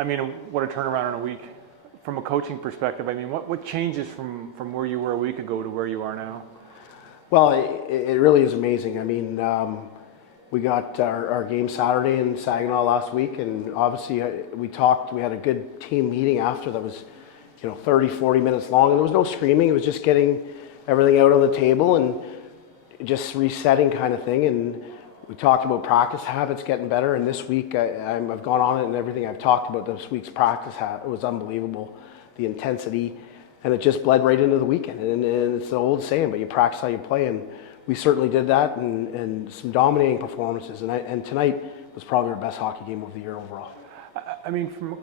I mean, what a turnaround in a week. From a coaching perspective, I mean, what changes from where you were a week ago to where you are now? Well, it really is amazing. I mean, we got our game Saturday in Saginaw last week, and obviously we had a good team meeting after that was, 30, 40 minutes long, and there was no screaming. It was just getting everything out on the table and just resetting kind of thing. And we talked about practice habits getting better, and this week I've gone on it, and everything I've talked about this week's practice it was unbelievable, the intensity, and it just bled right into the weekend. And it's the old saying, but you practice how you play, and we certainly did that, and some dominating performances. And tonight was probably our best hockey game of the year overall. I mean, from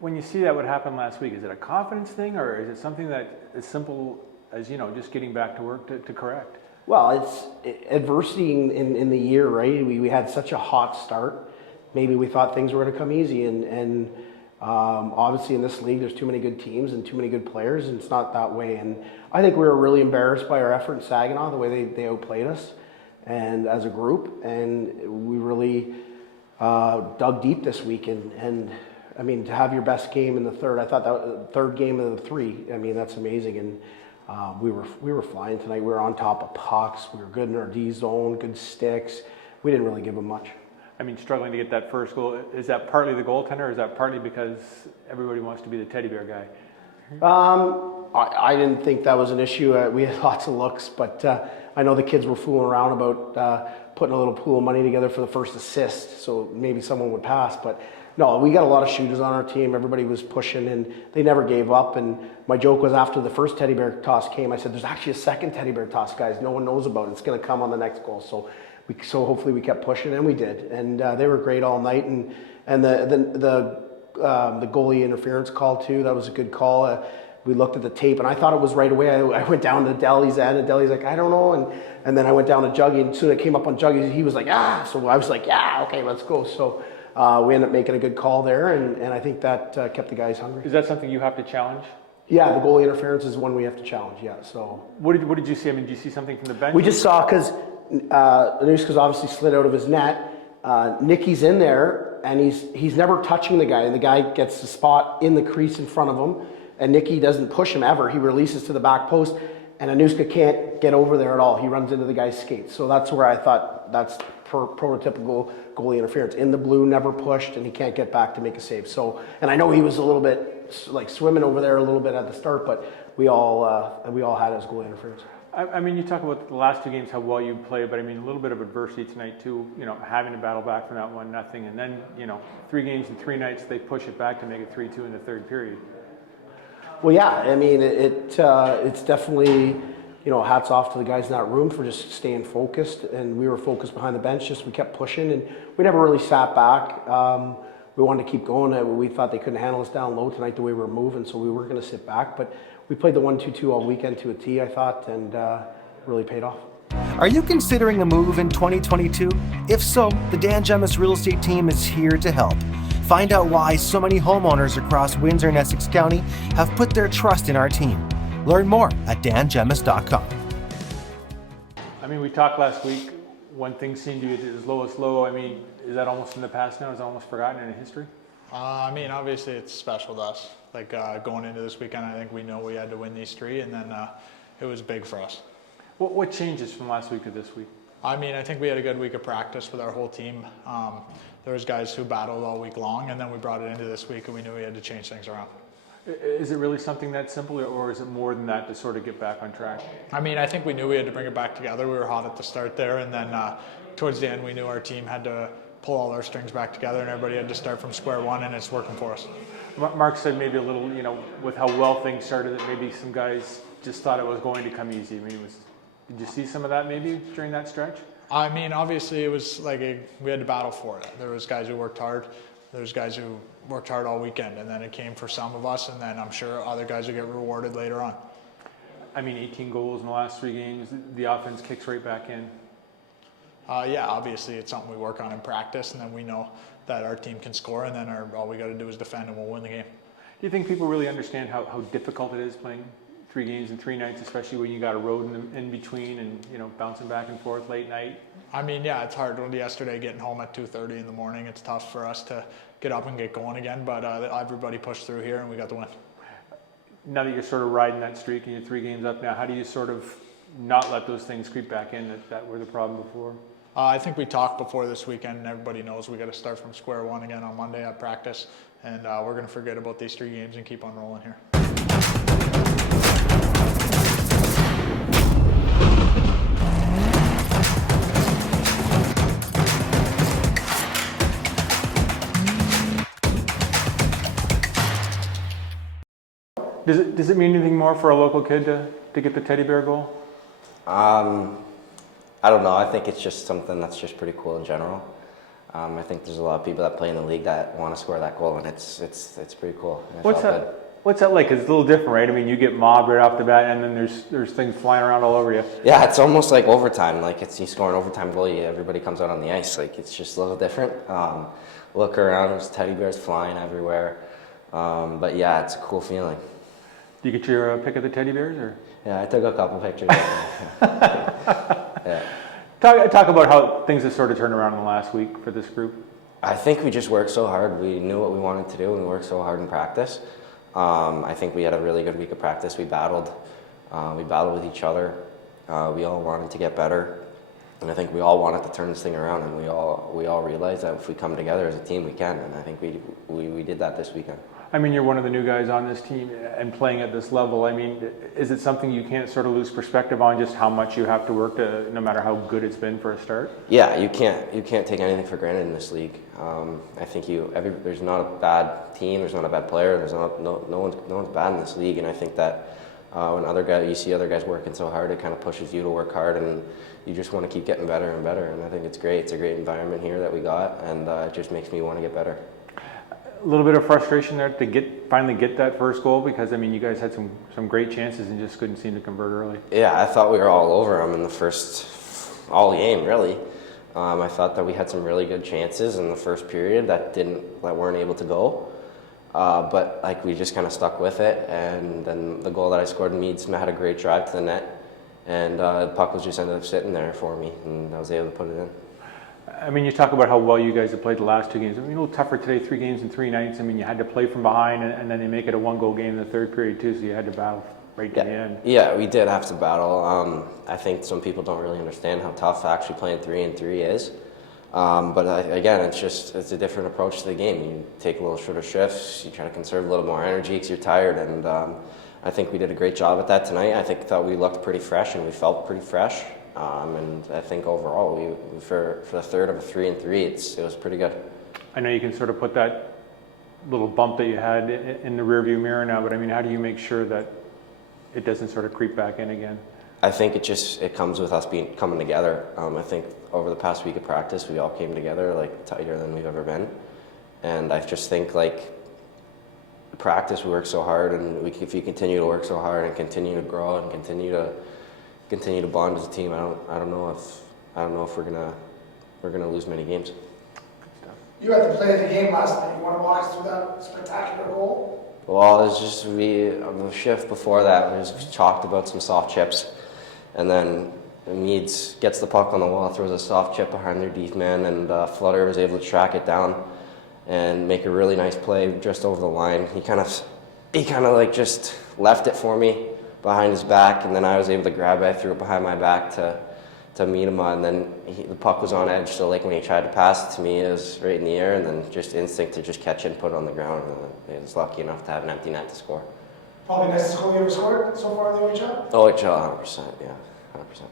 when you see that what happened last week, is it a confidence thing, or is it something that is simple as just getting back to work to correct? Well, it's adversity in the year, right? We had such a hot start. Maybe we thought things were going to come easy, and obviously in this league there's too many good teams and too many good players, and it's not that way. And I think we were really embarrassed by our effort in Saginaw, the way they outplayed us, and as a group, and we really dug deep this week. And I mean, to have your best game in the third, I thought that third game of the three, I mean, that's amazing. And we were flying tonight. We were on top of pucks. We were good in our D zone, good sticks. We didn't really give them much. I mean, struggling to get that first goal, is that partly the goaltender, or is that partly because everybody wants to be the teddy bear guy? I didn't think that was an issue. We had lots of looks, but I know the kids were fooling around about putting a little pool of money together for the first assist, so maybe someone would pass. But no, we got a lot of shooters on our team. Everybody was pushing, and they never gave up. And my joke was, after the first teddy bear toss came, I said, there's actually a second teddy bear toss, guys. No one knows about it. It's going to come on the next goal. So hopefully we kept pushing, and we did. And they were great all night. And the goalie interference call too, that was a good call. We looked at the tape, and I thought it was right away. I went down to Deli's end, and Deli's like, I don't know. And then I went down to Juggy, and soon it came up on Juggy, he was like, So I was like, yeah, okay, let's go. So we ended up making a good call there, and I think that kept the guys hungry. Is that something you have to challenge? Yeah, the goalie interference is one we have to challenge, yeah. So what did you see? I mean, did you see something from the bench? We just saw, because Anuska's obviously slid out of his net. Nicky's in there, and he's never touching the guy, and the guy gets the spot in the crease in front of him, and Nicky doesn't push him ever. He releases to the back post, and Anuska can't get over there at all. He runs into the guy's skates. So that's where I thought that's prototypical goalie interference. In the blue, never pushed, and he can't get back to make a save. So, and I know he was a little bit like swimming over there a little bit at the start, but we all had his goalie interference. I mean, you talk about the last two games, how well you played, but I mean, a little bit of adversity tonight too, having to battle back from that 1-0, and then, 3 games in 3 nights, they push it back to make it 3-2 in the third period. Well, yeah, I mean, it's definitely, hats off to the guys in that room for just staying focused, and we were focused behind the bench, we kept pushing, and we never really sat back. We wanted to keep going. We thought they couldn't handle us down low tonight the way we were moving, so we weren't going to sit back, but we played the 1-2-2 all weekend to a T, I thought, and really paid off. Are you considering a move in 2022? If so, the Dan Gemus Real Estate Team is here to help. Find out why so many homeowners across Windsor and Essex County have put their trust in our team. Learn more at dangemus.com. I mean, we talked last week when things seemed to be at its lowest low. I mean, is that almost in the past now? Is it almost forgotten in history? I mean, obviously it's special to us. Like going into this weekend, I think we know we had to win these 3, and then it was big for us. What changes from last week to this week? I mean, I think we had a good week of practice with our whole team. There was guys who battled all week long, and then we brought it into this week, and we knew we had to change things around. Is it really something that simple, or is it more than that to sort of get back on track? I mean, I think we knew we had to bring it back together. We were hot at the start there, and then towards the end, we knew our team had to pull all our strings back together, and everybody had to start from square one, and it's working for us. Marc said maybe a little, with how well things started, that maybe some guys just thought it was going to come easy. I mean, did you see some of that maybe during that stretch? I mean, obviously it was like we had to battle for it. There was guys who worked hard. There was guys who worked hard all weekend, and then it came for some of us, and then I'm sure other guys will get rewarded later on. I mean, 18 goals in the last 3 games. The offense kicks right back in. Yeah, obviously it's something we work on in practice, and then we know that our team can score, and then all we got to do is defend, and we'll win the game. Do you think people really understand how difficult it is playing 3 games in 3 nights, especially when you got a road in between and bouncing back and forth late night? I mean, yeah, it's hard. Yesterday, getting home at 2:30 in the morning, it's tough for us to get up and get going again. But everybody pushed through here, and we got the win. Now that you're sort of riding that streak and you're 3 games up now, how do you sort of not let those things creep back in that were the problem before? I think we talked before this weekend, and everybody knows we got to start from square one again on Monday at practice, and we're going to forget about these 3 games and keep on rolling here. Does it mean anything more for a local kid to get the teddy bear goal? I don't know. I think it's just something that's just pretty cool in general. I think there's a lot of people that play in the league that want to score that goal, and it's pretty cool. What's that like? 'Cause it's a little different, right? I mean, you get mobbed right off the bat, and then there's things flying around all over you. Yeah, it's almost like overtime. Like you score an overtime goal, everybody comes out on the ice. Like it's just a little different. Look around, there's teddy bears flying everywhere. But yeah, it's a cool feeling. Do you get your pick of the teddy bears, or? Yeah, I took a couple pictures. Yeah. Talk about how things have sort of turned around in the last week for this group. I think we just worked so hard. We knew what we wanted to do, and we worked so hard in practice. I think we had a really good week of practice. We battled with each other. We all wanted to get better, and I think we all wanted to turn this thing around. And we all realized that if we come together as a team, we can. And I think we did that this weekend. I mean, you're one of the new guys on this team and playing at this level. I mean, is it something you can't sort of lose perspective on, just how much you have to work to, no matter how good it's been for a start? Yeah, you can't take anything for granted in this league. I think there's not a bad team, there's not a bad player, no one's bad in this league, and I think that when you see other guys working so hard, it kind of pushes you to work hard, and you just want to keep getting better and better. And I think it's great. It's a great environment here that we got, and it just makes me want to get better. A little bit of frustration there to finally get that first goal, because I mean, you guys had some great chances and just couldn't seem to convert early. Yeah, I thought we were all over them in the all game really. I thought that we had some really good chances in the first period that weren't able to go. But like we just kind of stuck with it, and then the goal that I scored, Meads had a great drive to the net, and the puck was just ended up sitting there for me, and I was able to put it in. I mean, you talk about how well you guys have played the last 2 games. I mean, a little tougher today, 3 games in 3 nights. I mean, you had to play from behind, and then they make it a 1-goal game in the third period too, so you had to battle right to the end. Yeah, we did have to battle. I think some people don't really understand how tough actually playing 3-and-3 is. But again, it's a different approach to the game. You take a little shorter shifts, you try to conserve a little more energy because you're tired, and I think we did a great job at that tonight. I thought we looked pretty fresh and we felt pretty fresh. And I think overall, for the third of a 3-and-3, it was pretty good. I know you can sort of put that little bump that you had in the rearview mirror now, but I mean, how do you make sure that it doesn't sort of creep back in again? I think it comes with us coming together. I think over the past week of practice, we all came together like tighter than we've ever been, and I just think like practice we work so hard, and if you continue to work so hard and continue to grow and continue to bond as a team, I don't know if we're gonna lose many games. You had the play of the game last night. You want to walk us through that spectacular goal? Well, it was just on the shift before that, we just talked about some soft chips, and then Meads gets the puck on the wall, throws a soft chip behind their deep man, and Flutter was able to track it down and make a really nice play just over the line. He kind of like just left it for me behind his back, and then I was able to grab it. I threw it behind my back to meet him on, and then the puck was on edge, so like when he tried to pass it to me, it was right in the air, and then just instinct to just catch it and put it on the ground, and I was lucky enough to have an empty net to score. Probably nicest goal you ever scored so far in the OHL? OHL, 100%, yeah, 100%.